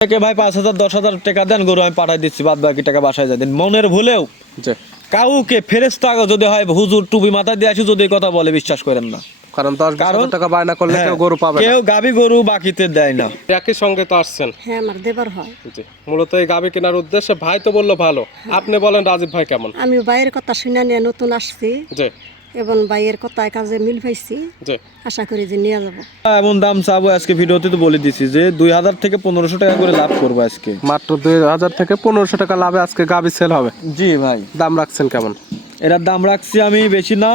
থেকে ভাই পাঁচ হাজার দশ হাজার টাকা দেন গরু আমি পাঠাই দিচ্ছি বাদ বাকি টাকা বাসায় যায়। দেন মনের ভুলেও কাউকে ফেরেস্তা যদি হয় হুজুর টুপি মাথায় দিয়ে আসি যদি কথা বলে বিশ্বাস করেন না। কারণ দশ কারণ- টাকা বায়না করলে কেউ হ্যাঁ, গরু পাবে কেউ গাবি গরু বাকিতে দেয় না। একই সঙ্গে তো আসছেন। হ্যাঁ আমার দেবার হয়। জি মূলত এই গাবি কেনার উদ্দেশ্যে ভাই তো বলল ভালো। আপনি বলেন রাজীব ভাই কেমন? আমি বাইয়ের কথা শুনে নিয়ে নতুন আসছি। জি। এবং বাইয়ের কথায় কাজে মিল পাইছি। আশা করি যে নিয়ে যাব। এমন দাম চাবো আজকে ভিডিওতে তো বলে দিছি যে দুই হাজার থেকে পনেরোশো টাকা করে লাভ করব আজকে। মাত্র দুই হাজার থেকে পনেরোশো টাকা লাভে আজকে গাবি সেল হবে। জি ভাই। দাম রাখছেন কেমন? এটার দাম রাখছি আমি বেশি না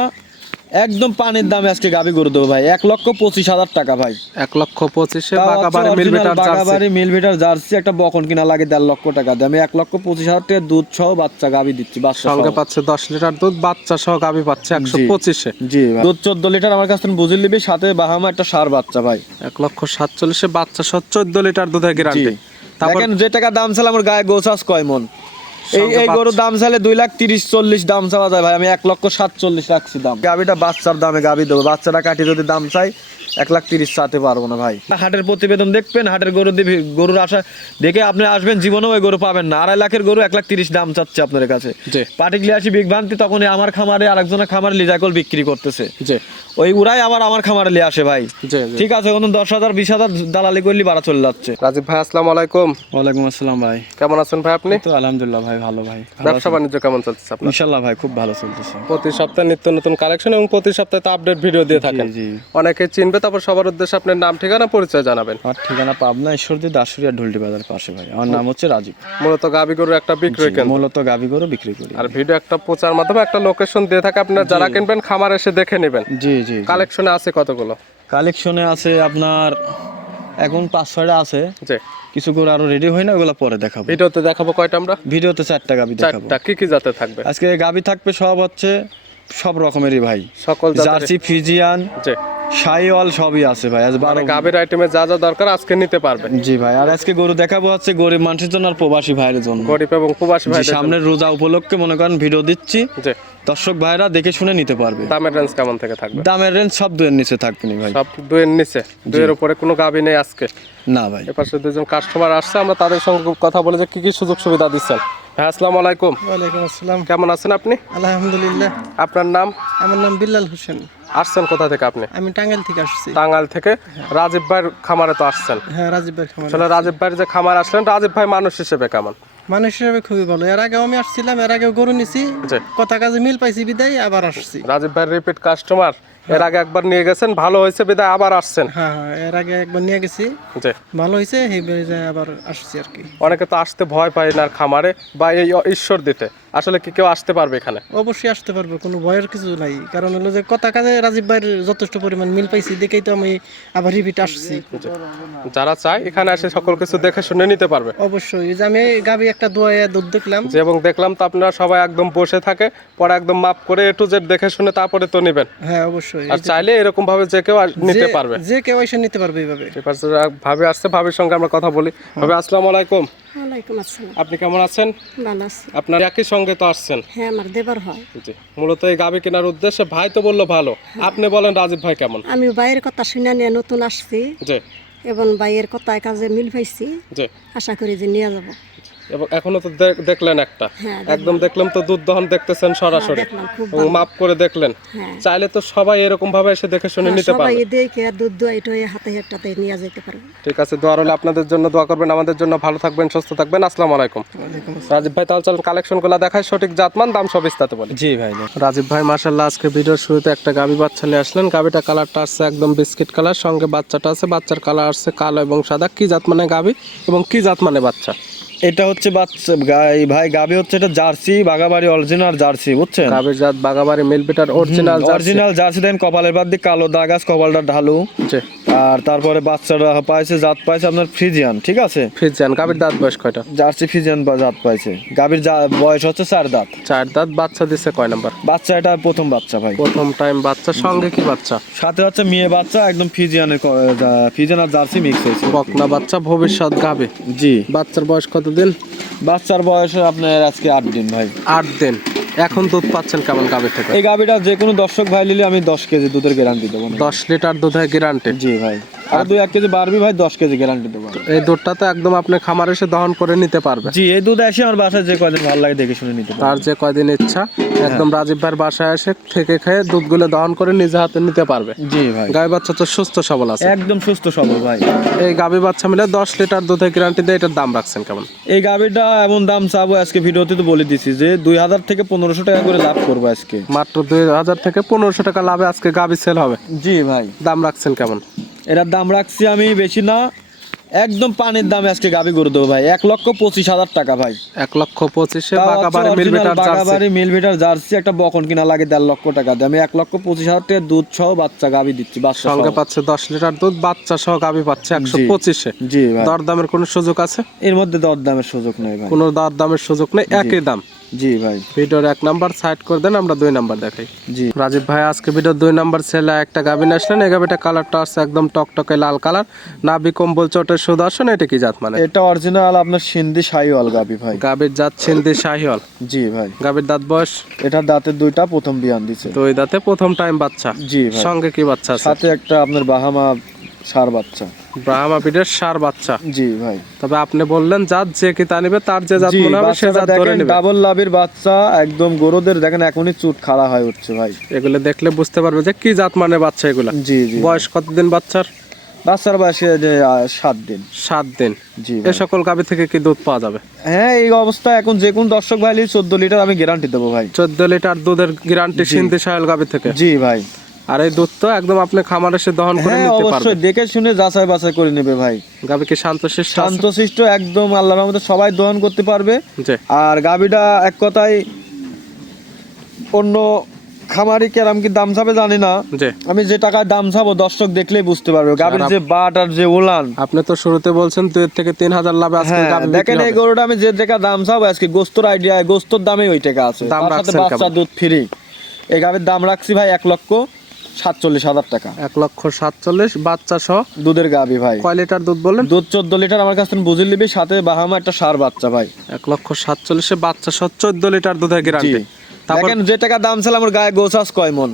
একদম পানির দামে আজকে গাবি করে দেবো ভাই। এক লক্ষ পঁচিশ হাজার টাকা ভাই। এক লক্ষ পঁচিশে বাগাবাড়ি হচ্ছে মিল মিটার জার্সি। একটা বকন কিনা লাগে দেড় লক্ষ টাকা দিয়ে। আমি এক লক্ষ পঁচিশ হাজার টাকা দুধ সহ বাচ্চা গাবি দিচ্ছি বাচ্চা সঙ্গে পাচ্ছে দশ লিটার দুধ বাচ্চা সহ গাবি পাচ্ছে একশো পঁচিশে। জি দুধ চোদ্দ লিটার আমার কাছ থেকে বুঝে নিবি সাথে বাহামা একটা সার বাচ্চা ভাই। এক লক্ষ সাতচল্লিশে বাচ্চা সহ চোদ্দ লিটার দুধের জি। গ্যারান্টি তারপর যে টাকা দাম ছিল আমার গায়ে গোছাস কয় মন। এই এই গরুর দাম চাইলে দুই লাখ তিরিশ চল্লিশ দাম চাওয়া যায় ভাই। আমি এক লক্ষ সাতচল্লিশ রাখছি দাম। গাবিটা বাচ্চার দামে গাবি দেবো। বাচ্চাটা কাটিয়ে যদি দাম চাই এক লাখ তিরিশ চাতে পারব না ভাই। হাটের প্রতিবেদন দেখবেন হাটের গরু দিবি গরুর আশা দেখে আপনি আসবেন জীবনেও ওই গরু পাবেন না। আড়াই লাখের গরু এক লাখ তিরিশ দাম চাচ্ছে আপনার কাছে। জি। পাটিকলি আসি বিভ্রান্তি তখন আমার খামারে আরেকজনের খামারে লিজাকল বিক্রি করতেছে। জি। ওই উড়াই আবার আমার খামারে লিয়ে আসে ভাই। ঠিক আছে কোনো দশ হাজার বিশ হাজার দালালি করলে বাড়া চলে যাচ্ছে। রাজীব ভাই আসসালামু আলাইকুম। ওয়ালাইকুম আসসালাম ভাই। কেমন আছেন ভাই আপনি? তো আলহামদুলিল্লাহ ভাই ভালো ভাই। ব্যবসা বাণিজ্য কেমন চলছে আপনার? ইনশাল্লাহ ভাই খুব ভালো চলতেছে। প্রতি সপ্তাহে নিত্য নতুন কালেকশন এবং প্রতি সপ্তাহে তো আপডেট ভিডিও দিয়ে থাকেন। জি। অনেকে চিনবে তারপর সবার উদ্দেশ্যে আপনার নাম ঠিকানা পরিচয় জানাবেন। আমার ঠিকানা পাবনা ঈশ্বরদী দাসুরিয়া ঢুলটি বাজার পাশে ভাই। আমার নাম হচ্ছে রাজীব। মূলত গাবি একটা বিক্রয় কেন্দ্র। মূলত গাভি গরু বিক্রি করি। আর ভিডিও একটা প্রচার মাধ্যমে একটা লোকেশন দিয়ে থাকে আপনারা যারা কিনবেন খামার এসে দেখে নেবেন। জি জি। কালেকশনে আছে কতগুলো? কালেকশনে আছে আপনার এখন পাঁচ ছয়টা আছে। জি। কিছু করে আরও রেডি হয় না ওগুলো পরে দেখাবো। ভিডিওতে দেখাবো কয়টা আমরা? ভিডিওতে চারটা গাভি দেখাবো। কি কি জাতে থাকবে? আজকে গাভি থাকবে সব হচ্ছে সব রকমেরই ভাই। সকল জার্সি ফিজিয়ান জি সাইওয়াল সবই আছে ভাই আজ মানে গাবির আইটেমে যা যা দরকার আজকে নিতে পারবে জি ভাই আর আজকে গরু দেখাবো হচ্ছে গরিব মানুষের জন্য আর প্রবাসী ভাইয়ের জন্য। গরিব এবং প্রবাসী ভাই সামনের রোজা উপলক্ষে মনে করেন ভিডিও দিচ্ছি। জি। দর্শক ভাইরা দেখে শুনে নিতে পারবে। দামের রেঞ্জ কেমন থেকে থাকবে? দামের রেঞ্জ সব দুয়ের নিচে থাকবে ভাই। সব দুইয়ের নিচে। দুইয়ের উপরে কোনো গাবি নেই আজকে। না ভাই। এপাশে দুজন কাস্টমার আসছে আমরা তাদের সঙ্গে কথা বলে যে কি কি সুযোগ সুবিধা দিচ্ছেন। হ্যাঁ আসসালামু আলাইকুম। ওয়ালাইকুম আসসালাম। কেমন আছেন আপনি? আলহামদুলিল্লাহ। আপনার নাম? আমার নাম বিল্লাল হোসেন। আসছেন কোথা থেকে আপনি? আমি টাঙ্গাইল থেকে আসছি। টাঙ্গাইল থেকে? রাজীব ভাইয়ের খামারে তো আসছেন। হ্যাঁ রাজীব ভাই খামার আসলে রাজীব ভাইয়ের যে খামার আসলেন রাজীব ভাই মানুষ হিসেবে কেমন? মানুষ হিসেবে খুবই ভালো। এর আগেও আমি আসছিলাম এর আগে গরু নিছি। কথা কাজে মিল পাইছি বিদায় আবার আসছি। রাজীব ভাই রিপিট কাস্টমার এর আগে একবার নিয়ে গেছেন ভালো হয়েছে বিদায় আবার আসছেন। হ্যাঁ হ্যাঁ এর আগে একবার নিয়ে গেছি। জি। ভালো হয়েছে এই আবার আসছি আর কি। অনেকে তো আসতে ভয় পায় না খামারে বা এই ঈশ্বর দিতে। আসলে কি কেউ আসতে পারবে এখানে? অবশ্যই আসতে পারবে কোনো ভয়ের কিছু নাই। কারণ হলো যে কথা কাজে রাজীব ভাইয়ের যথেষ্ট পরিমাণ মিল পাইছি দেখেই তো আমি আবার রিপিট আসছি। যারা চায় এখানে এসে সকল কিছু দেখে শুনে নিতে পারবে। অবশ্যই যে আমি গাবি একটা দোয়া দুধ দেখলাম। যে এবং দেখলাম তো আপনারা সবাই একদম বসে থাকে পরে একদম মাপ করে এ টু জেড দেখে শুনে তারপরে তো নেবেন। হ্যাঁ অবশ্যই। আর চাইলে এরকম ভাবে যে কেউ নিতে পারবে। যে কেউ এসে নিতে পারবে এইভাবে। ভাবে আসছে ভাবির সঙ্গে আমরা কথা বলি। ভাবে আসসালামু আলাইকুম। ওয়ালাইকুম আসসালাম। আপনি কেমন আছেন? ভালো আছি। আপনার একই সঙ্গে তো আসছেন। হ্যাঁ আমার দেবার হয়। জি মূলত এই গাবি কেনার উদ্দেশ্যে ভাই তো বলল ভালো। আপনি বলেন রাজীব ভাই কেমন? আমি বাইয়ের কথা শুনে নিয়ে নতুন আসছি। জি। এবং বাইয়ের কথায় কাজে মিল পাইছি জি। আশা করি যে নিয়ে যাব। এবং এখনও তো দেখ- দেখলেন একটা। হ্যাঁ একদম দেখলাম তো দুধ দহন দেখতেছেন সরাসরি। এবং মাপ করে দেখলেন। হ্যাঁ। চাইলে তো সবাই এরকম ভাবে এসে দেখে শুনে নিতে সবাই পারবে। দেখে দুধ টোয়ে হাতে হাতে নিয়ে যেতে পারবে। ঠিক আছে দোয়া রইল আপনাদের জন্য দোয়া করবেন আমাদের জন্য ভালো থাকবেন সুস্থ থাকবেন আসসালামু আলাইকুম। রাজীব ভাই তাহলে চলেন কালেকশনগুলা দেখায় সঠিক জাতমান দাম সব বিস্তারিত বলি। জি ভাই রাজীব ভাই মার্শাল্লাহ আজকে ভিডিওর শুরুতে একটা গাবি বাচ্চা নিয়ে আসলেন। গাবিটা কালারটা আসছে একদম বিস্কিট কালার সঙ্গে বাচ্চাটা আছে বাচ্চার কালার আসছে কালো এবং সাদা। কি জাত মানে গাবি এবং কি জাত মানে বাচ্চা? এটা হচ্ছে বাচ্চা গাই ভাই গাবি হচ্ছে এটা জার্সি বাগাবাড়ি অরিজিনাল জার্সি বুঝছেন? গাবির জাত বাগাবাড়ি মিলবিটার অরিজিনাল অরিজিনাল জার্সি। দেন কপালের বাদ দিয়ে কালো দাগ আছে কপালটা ঢালু। আর তারপরে বাচ্চারা পাইছে জাত পাইছে আপনার ফ্রিজিয়ান ঠিক আছে? ফ্রিজিয়ান গাবির দাঁত বয়স কয়টা? জার্সি ফ্রিজিয়ান বা জাত পাইছে। গাবির বয়স হচ্ছে চার দাঁত। চার দাঁত বাচ্চা দিছে কয় নাম্বার? বাচ্চা এটা প্রথম বাচ্চা ভাই। প্রথম টাইম বাচ্চা সঙ্গে কি বাচ্চা? সাথে হচ্ছে মেয়ে বাচ্চা একদম যা- ফিজিয়ান আর জার্সি মিক্স হয়েছে। বকনা বাচ্চা ভবিষ্যৎ গাবে। জি। বাচ্চার বয়স কতদিন? বাচ্চার বয়স আপনার আজকে আট দিন ভাই। আট দিন। এখন দুধ পাচ্ছেন কেমন গাভীর থেকে? এই গাভীটা যে কোনো দর্শক ভাই নিলে আমি দশ কেজি দুধের গ্যারান্টি দেবো। দশ লিটার দুধের গ্যারান্টি জি ভাই। আর দুই এক কেজি বাড়বি ভাই দশ কেজি গ্যারান্টি দেবো এই দুধটা তো একদম আপনি খামার এসে দহন করে নিতে পারবে। জি এই দুধ এসে আমার বাসায় যে কদিন ভালো লাগে দেখে শুনে নিতে তার যে কয়দিন ইচ্ছা একদম রাজীব ভাইয়ের বাসায় এসে থেকে খেয়ে দুধগুলো দহন করে নিজে হাতে নিতে পারবে। জি ভাই। গাই বাচ্চা তো সুস্থ সবল আছে। একদম সুস্থ সবল ভাই। এই গাভী বাচ্চা মিলে দশ লিটার দুধের গ্যারান্টি দিয়ে এটার দাম রাখছেন কেমন? এই গাভিটা এমন দাম চাবো আজকে ভিডিওতে তো বলে দিছি যে দুই হাজার থেকে পনেরোশো টাকা করে লাভ করব আজকে। মাত্র দুই হাজার থেকে পনেরোশো টাকা লাভে আজকে গাভী সেল হবে। জি ভাই। দাম রাখছেন কেমন? এটার দাম রাখছি আমি বেশি না। একদম পানির দামে আজকে গাভি করে দেবো ভাই। এক লক্ষ পঁচিশ হাজার টাকা ভাই। এক লক্ষ পঁচিশে বাগাবাড়ি জার্সি। একটা বকন কিনা লাগে দেড় লক্ষ টাকা দিয়ে। আমি এক লক্ষ পঁচিশ হাজার টাকা দুধ সহ বাচ্চা গাভি দিচ্ছি বাচ্চা সঙ্গে। পাচ্ছে দশ লিটার দুধ বাচ্চা সহ গাভী পাচ্ছে একশো পঁচিশে। জি দরদামের কোনো সুযোগ আছে? এর মধ্যে দর দামের সুযোগ নেই কোনো দর দামের সুযোগ নেই একই দাম। জি ভাই। ভিডিওর এক নাম্বার সাইড করে দেন আমরা দুই নাম্বার দেখাই। জি। রাজীব ভাই আজকে ভিডিওর দুই নাম্বার ছেলে একটা গাভিন আসলেন এই গাভিটা কালারটা আছে একদম টকটকে লাল কালার নাভি কম্বল চটের সুদর্শন এটা কি জাত মানে? এটা অরিজিনাল আপনার সিন্ধি শাহিওয়াল গাভি ভাই। গাভীর জাত ছিন্দি শাহিওয়াল। জি ভাই। গাভীর দাঁত বয়স? এটার দাঁতের দুইটা প্রথম বিয়ান দিছে। দুই দাঁতে প্রথম টাইম বাচ্চা। জি সঙ্গে কি বাচ্চা সাথে একটা আপনার বাহামা সার বাচ্চা। ব্রাহ্মা পিঠের সার বাচ্চা। জি ভাই। তবে আপনি বললেন জাত যে কি তা নিবে তার যে জাত মনে হবে সে জাত ধরে নেবে। ডাবল লাভের বাচ্চা একদম গরুদের দেখেন এখনই চুট খাড়া হয়ে উঠছে ভাই। এগুলো দেখলে বুঝতে পারবে যে কি জাত মানে বাচ্চা এগুলা। জি জি। বয়স কতদিন বাচ্চার? বাচ্চার বয়সে যে, সাত দিন। সাত দিন। জি এ সকল গাভী থেকে কি দুধ পাওয়া যাবে? হ্যাঁ এই অবস্থা এখন যে কোন দর্শক ভাই চোদ্দ লিটার আমি গ্যারান্টি দেবো ভাই। চোদ্দ লিটার দুধের গ্যারান্টি সিন্ধি সাহেল গাভী থেকে? জি ভাই। আর এই দুধ তো একদম আপনি খামার এসে দহন করে হ্যাঁ নিতে পারবেন। অবশ্যই দেখে শুনে যাচাই বাছাই করে নেবে ভাই। গাভী কি শান্তশিষ্ট? শান্তশিষ্ট একদম আল্লাহর রহমতে সবাই দহন করতে পারবে। আর গাবিটা এক কথায় অন্য খামারি কেরাম কি দাম চাবে জানি না। আমি যে টাকায় দাম চাবো দর্শক দেখলেই বুঝতে পারবে। গাবির যে বাট আর যে ওলান। আপনি তো শুরুতে বলছেন দুই থেকে তিন হাজার লাভে আজকে হ্যাঁ, দেখেন এই গরুটা আমি যে টাকা দাম চাবো আজকে গোস্তর আইডিয়া গোস্তর দামে ওই টাকা আছে। দাম রাখছেন বাচ্চা দুধ ফ্রি এই গাবির দাম রাখছি ভাই এক লক্ষ। সাতচল্লিশ হাজার টাকা। এক লক্ষ সাতচল্লিশ বাচ্চা সহ। দুধের গাবি ভাই। কয় লিটার দুধ বললেন? দুধ চোদ্দ লিটার আমার কাছ থেকে বুঝে নিবি সাথে বাহামা একটা সার বাচ্চা ভাই। এক লক্ষ সাতচল্লিশে বাচ্চা সহ চোদ্দ লিটার দুধের গ্যারান্টি তারপর দেখেন যে টাকা দাম ছিল আমার গায়ে গোছাস কয় মন।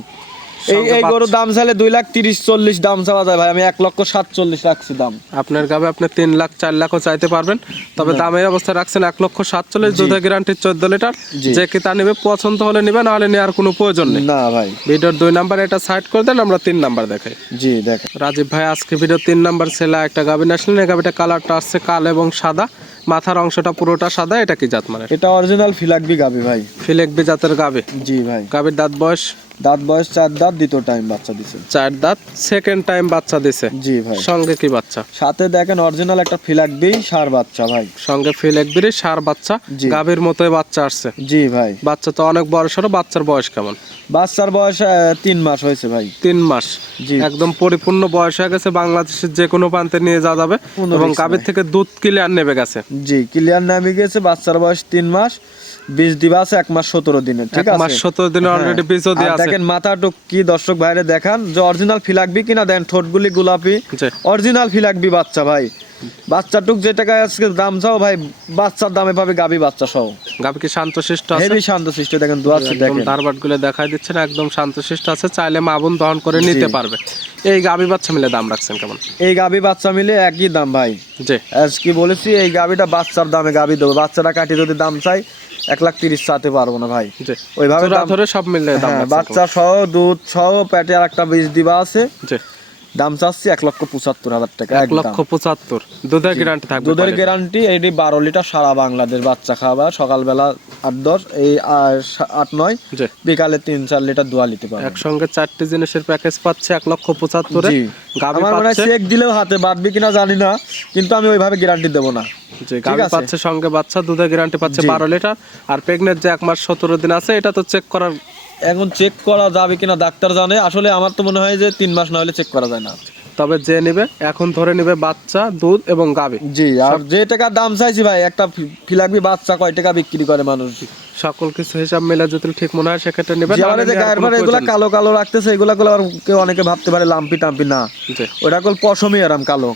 এই এই গরুর দাম চাইলে দুই লাখ তিরিশ চল্লিশ দাম চাওয়া যায় ভাই। আমি এক লক্ষ সাতচল্লিশ রাখছি দাম। আপনার গাবে আপনি তিন লাখ চার লাখও চাইতে পারবেন। তবে দাম এই অবস্থায় রাখছেন এক লক্ষ সাতচল্লিশ দুধের গ্যারান্টি চোদ্দ লিটার। যে কি তা নেবে পছন্দ হলে নেবে নাহলে নেওয়ার কোনো প্রয়োজন নেই। না ভাই। ভিডিওর দুই নাম্বার এটা সাইড করে দেন আমরা তিন নাম্বার দেখাই। জি দেখেন। রাজীব ভাই আজকে ভিডিও তিন নাম্বার ছেলে একটা গাভিন আসলেন এই গাভিটা কালারটা আসছে কাল এবং সাদা। মাথার অংশটা পুরোটা সাদা। এটা কি জাত মানে? এটা অরিজিনাল ফিলাকবি গাবি ভাই। ফিলেকবি জাতের গাভি জি ভাই। গাভির দাঁত বয়স দাঁত বয়স চার দাঁত দ্বিতীয় টাইম বাচ্চা দিছে। চার দাঁত সেকেন্ড টাইম বাচ্চা দিছে। জি ভাই। সঙ্গে কি বাচ্চা? সাথে দেখেন অরিজিনাল একটা ফিলাকবি সার বাচ্চা ভাই। সঙ্গে ফিলেকবিরি সার বাচ্চা। গাভীর মতোই বাচ্চা আসছে। জি ভাই। বাচ্চা তো অনেক বড় সড়ো বাচ্চার বয়স কেমন? বাচ্চার বয়স তিন মাস হয়েছে ভাই। তিন মাস। জি। একদম পরিপূর্ণ বয়স হয়ে গেছে বাংলাদেশের যে কোনো প্রান্তে নিয়ে যাওয়া যাবে এবং গাভীর থেকে দুধ ক্লিয়ার নেবে গেছে। জি ক্লিয়ার নেমে গেছে বাচ্চার বয়স তিন মাস। বিশ দিবা আছে এক মাস সতেরো দিনের ঠিক আছে? মাস সতেরো দিনে হ্যাঁ। অলরেডি বীজও দিয়ে আছে। দেখেন মাথাটুক কি দর্শক ভাইরে দেখান যে অরিজিনাল ফিলাকবি কিনা দেন ঠোঁটগুলি গোলাপি। অরিজিনাল ফিলাকবি বাচ্চা ভাই। বাচ্চাটুক যে টাকায় আজকে দাম চাও ভাই বাচ্চার দামে পাবে গাবি বাচ্চা সহ। গাভী কি শান্তশিষ্ট আছে? হেভি শান্ত সৃষ্টি দেখেন দুয়ারছি দেখেন। ধারবাটগুলো দেখাই দিচ্ছেন একদম শান্তশিষ্ট আছে চাইলে মা বোন দহন করে নিতে পারবে। এই গাভী বাচ্চা মিলে দাম রাখছেন কেমন? এই গাবি বাচ্চা মিলে একই দাম ভাই। জি। আজ কি বলেছি এই গাবিটা বাচ্চার দামে গাবি দেবো। বাচ্চাটা কাটিয়ে যদি দাম চাই এক লাখ তিরিশ চাতে পারব না ভাই। ওইভাবে ধরে সব মিলে হ্যাঁ, বাচ্চা সহ দুধ সহ প্যাটে আর একটা বীজ দিবা আছে। দাম চাচ্ছি এক লক্ষ পঁচাত্তর হাজার টাকা এক লক্ষ পঁচাত্তর। দুধের গ্যারান্টি থাকবে দুধের গ্যারান্টি এটি বারো লিটার সারা বাংলাদেশ বাচ্চা খাবার সকালবেলা আট দশ এই আট নয় বিকালে তিন চার লিটার দোয়া নিতে পারবে একসঙ্গে চারটি জিনিসের প্যাকেজ পাচ্ছে এক লক্ষ পঁচাত্তরে। আমার মনে চেক দিলেও হাতে বাঁধবি কিনা জানি না কিন্তু আমি ওইভাবে গ্যারান্টি দেবো না। পাচ্ছে সঙ্গে বাচ্চা দুধের গ্যারান্টি পাচ্ছে বারো লিটার। আর প্রেগনেন্ট যে এক মাস সতেরো দিন আছে এটা তো চেক করার এখন চেক করা যাবে কিনা ডাক্তার জানে। আসলে আমার তো মনে হয় যে তিন মাস না হলে চেক করা যায় না। তবে যে নেবে এখন ধরে নেবে বাচ্চা দুধ এবং গাভী। জি আর যে টাকার দাম চাইছি ভাই একটা ফিলাকবি বাচ্চা কয় টাকা বিক্রি করে মানুষ? সকল কিছু হিসাব মেলে যদি ঠিক মনে হয় সেক্ষেত্রে নেবে আমাদের যে গায়ের পরে এগুলা কালো কালো রাখতেছে এগুলা গুলো আবার কেউ অনেকে ভাবতে পারে লাম্পি টাম্পি না। ওটা কল পশমই আরাম কালো।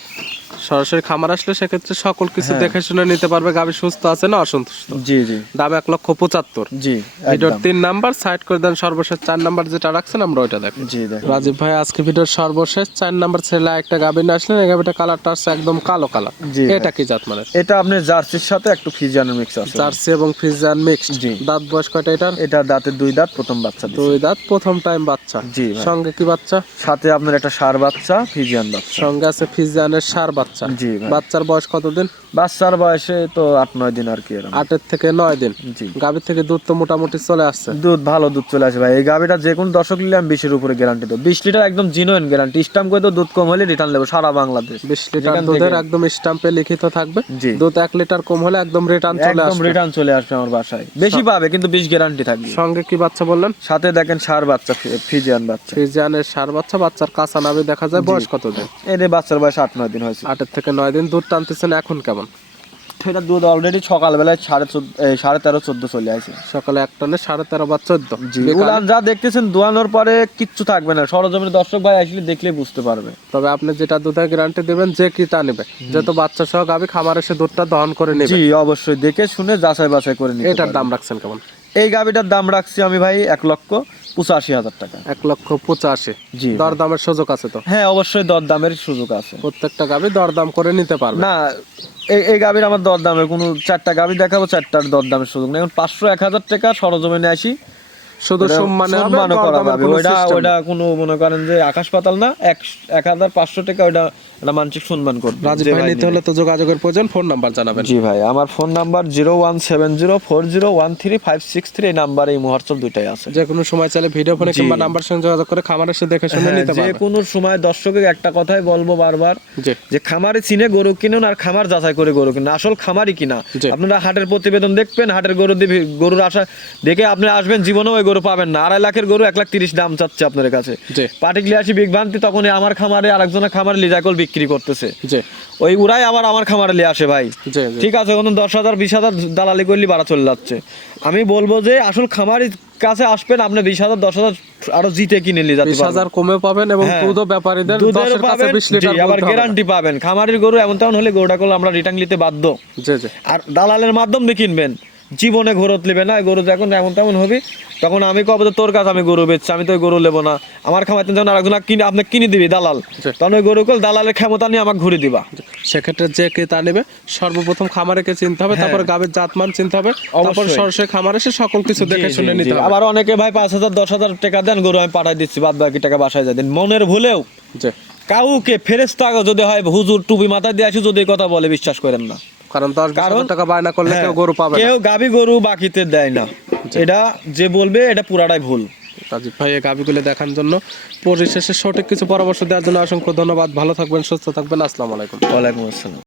সরাসরি খামার আসলে সেক্ষেত্রে সকল কিছু হ্যাঁ। দেখে শুনে নিতে পারবে। গাভী সুস্থ আছে না অসন্তুষ্ট? জি জি। দাম এক লক্ষ পঁচাত্তর। জি ভিডিওর তিন নাম্বার সাইড করে দেন সর্বশেষ চার নাম্বার যেটা রাখছেন আমরা ওইটা দেখি জি দেখ রাজীব ভাই আজকে ভিডিওর সর্বশেষ চার নাম্বার ছেলে একটা গাভী নিয়ে আসলেন এই গাভীটা কালারটা আসছে একদম কালো কালার জি এটা কি জাত মানে? এটা আপনি জার্সির সাথে একটু ফিজিয়ানের মিক্স আছে। জার্সি এবং ফ্রিজিয়ান মিক্সড জি। দাঁত বয়স কয়টা এটার? এটা দাঁতের দুই দাঁত প্রথম বাচ্চা দুই দাঁত প্রথম টাইম বাচ্চা। জি সঙ্গে কি বাচ্চা? সাথে আপনার একটা সার বাচ্চা ফিজিয়ান বাচ্চা। সঙ্গে আছে ফিজিয়ানের সার বাচ্চা। জি বাচ্চার বয়স কতদিন? বাচ্চার বয়সে তো আট নয় দিন আর কি আটের থেকে নয় দিন? জি। গাভীর থেকে দুধ তো মোটামুটি চলে আসছে। দুধ ভালো দুধ চলে আসে ভাই। এই গাভিটা যে কোনো দর্শক নিলে আমি বিশের উপরে গ্যারান্টি দেবো। বিশ লিটার একদম জিনোয়েন গ্যারান্টি স্টাম্প করে তো দুধ কম হলে রিটার্ন নেব সারা বাংলাদেশ। বিশ লিটার দুধের একদম স্টাম্পে লিখিত থাকবে। জি। দুধ এক লিটার কম হলে একদম রিটার্ন চলে আসবে। রিটার্ন চলে আসবে আমার বাসায়। বেশি পাবে কিন্তু বিশ গ্যারান্টি থাকবে। সঙ্গে কি বাচ্চা বললেন? সাথে দেখেন সার বাচ্চা ফিজিয়ান বাচ্চা। ফ্রিজিয়ানের সার বাচ্চা বাচ্চার কাঁচা নাভি দেখা যায়। বয়স কতদিন? এদের বাচ্চার বয়স আট নয় দিন হয়েছে। আটের থেকে নয় দিন দুধ টানতেছেন এখন কেমন? এটা দুধ অলরেডি সকালবেলায় সাড়ে চোদ্দ সাড়ে তেরো চোদ্দ চলে আসে। সকালে এক টানে সাড়ে তেরো বা চোদ্দ? উলান যা দেখতেছেন দোয়ানোর পরে কিচ্ছু থাকবে না। সরজমিনে দর্শক ভাই আসলে দেখলে বুঝতে পারবে। তবে আপনি যেটা দুধের গ্যারান্টি দেবেন যে কি তা নেবে। যেহেতু বাচ্চা সহ গাভী খামার এসে দুধটা দহন করে নেবে। জি অবশ্যই। দেখে শুনে যাচাই বাছাই করে নিতে এটার দাম রাখছেন কেমন? এই গাভিটার দাম রাখছি আমি ভাই এক লক্ষ। পঁচাশি হাজার টাকা। এক লক্ষ পঁচাশি। জি। দর দামের সুযোগ আছে তো? হ্যাঁ অবশ্যই দর দামের সুযোগ আছে। প্রত্যেকটা গাভী দরদাম করে নিতে পারবে। না এই গাভির আমার দর দামের কোনো চারটা গাভি দেখাবো চারটার দর দামের সুযোগ নেই। এখন পাঁচশো এক হাজার টাকা সরজমিনে আসি। শুধু ওটা সম্মানে দর করা যাবে ওইটা নেই। কোনো মনে করেন যে আকাশ পাতাল না এক এক হাজার পাঁচশো টাকা ওইটা একটা মানসিক সম্মান করবে। রাজীব ভাই নিতে হলে তো যোগাযোগের প্রয়োজন ফোন নাম্বার জানাবেন। জি ভাই আমার phone number zero one seven zero four zero one three five six three এই নাম্বার এই আছে। যে কোনো সময় চাইলে ভিডিও ফোনে কিংবা নাম্বার সঙ্গে যোগাযোগ করে দেখে শুনে হ্যাঁ, নিতে যে কোনো সময় দর্শকের একটা কথাই বলব বারবার যে খামারে চিনে গরু কিনুন আর খামার যাচাই করে গরু কিনুন। আসল খামারই কিনা। আপনারা হাটের প্রতিবেদন দেখবেন হাটের গরু দিবি গরুর আশা দেখে আপনি আসবেন জীবনেও ওই গরু পাবেন না। আড়াই লাখের গরু এক লাখ তিরিশ দাম চাচ্ছে আপনার কাছে। জি। পার্টিকুলার আসি বিভ্রান্তি তখন আমার খামারে আরেকজনের খামারে লিজাকল বিক্রি করতেছে। ওই উড়াই আবার আমার খামারে লিয়ে আসে ভাই। ঠিক আছে কোনো দশ হাজার বিশ হাজার দালালি করলে বাড়া চলে যাচ্ছে। আমি বলব যে আসল খামারি কাছে আসবেন আপনি বিশ হাজার দশ হাজার আরও জিতে কিনে নিয়ে যেতে হাজার কমে পাবেন এবং হ্যাঁ। দুধও ব্যাপারীদের কাছে পাবেন। আবার। গ্যারান্টি পাবেন। খামারের গরু এমন তেমন হলে গরুটা করলে আমরা রিটার্ন নিতে বাধ্য। আর দালালের মাধ্যম দিয়ে কিনবেন। জীবনে ঘরত নেবে না গরু যখন এমন তেমন হবে তখন আমি কব যে তোর কাছে আমি গরু বেচছি আমি তো ওই গরু নেব না। আমার খামাইতে যখন আরেকজন কিনে আপনি কিনে দিবি দালাল। তখন ওই গরু কল দালালের ক্ষমতা নিয়ে আমাকে ঘুরে দিবা। সেক্ষেত্রে যে কে তা নেবে সর্বপ্রথম খামারেকে চিনতে হবে তারপরে গাভীর জাতমান চিনতে হবে তারপর হ্যাঁ। সরাসরি খামার এসে সকল কিছু দেখে শুনে নিতে হবে। আবার অনেকে ভাই পাঁচ হাজার দশ হাজার টাকা দেন গরু আমি পাঠাই দিচ্ছি বাদ বাকি টাকা বাসায় যায় দেন। মনের ভুলেও কাউকে ফেরেস্তা যদি হয় হুজুর টুপি মাথায় দিয়ে আসি যদি কথা বলে বিশ্বাস করেন না। কারণ দশ কারণ- টাকা বায়না করলে কেউ হ্যাঁ, গরু পাবে কেউ গাবি গরু বাকিতে দেয় না। এটা যে বলবে এটা পুরাটাই ভুল। রাজীব ভাই এই গাভীগুলো দেখার জন্য পরিশেষে সঠিক কিছু পরামর্শ দেওয়ার জন্য অসংখ্য ধন্যবাদ। ভালো থাকবেন সুস্থ থাকবেন। আসসালামু আলাইকুম। ওয়ালাইকুম আসসালাম।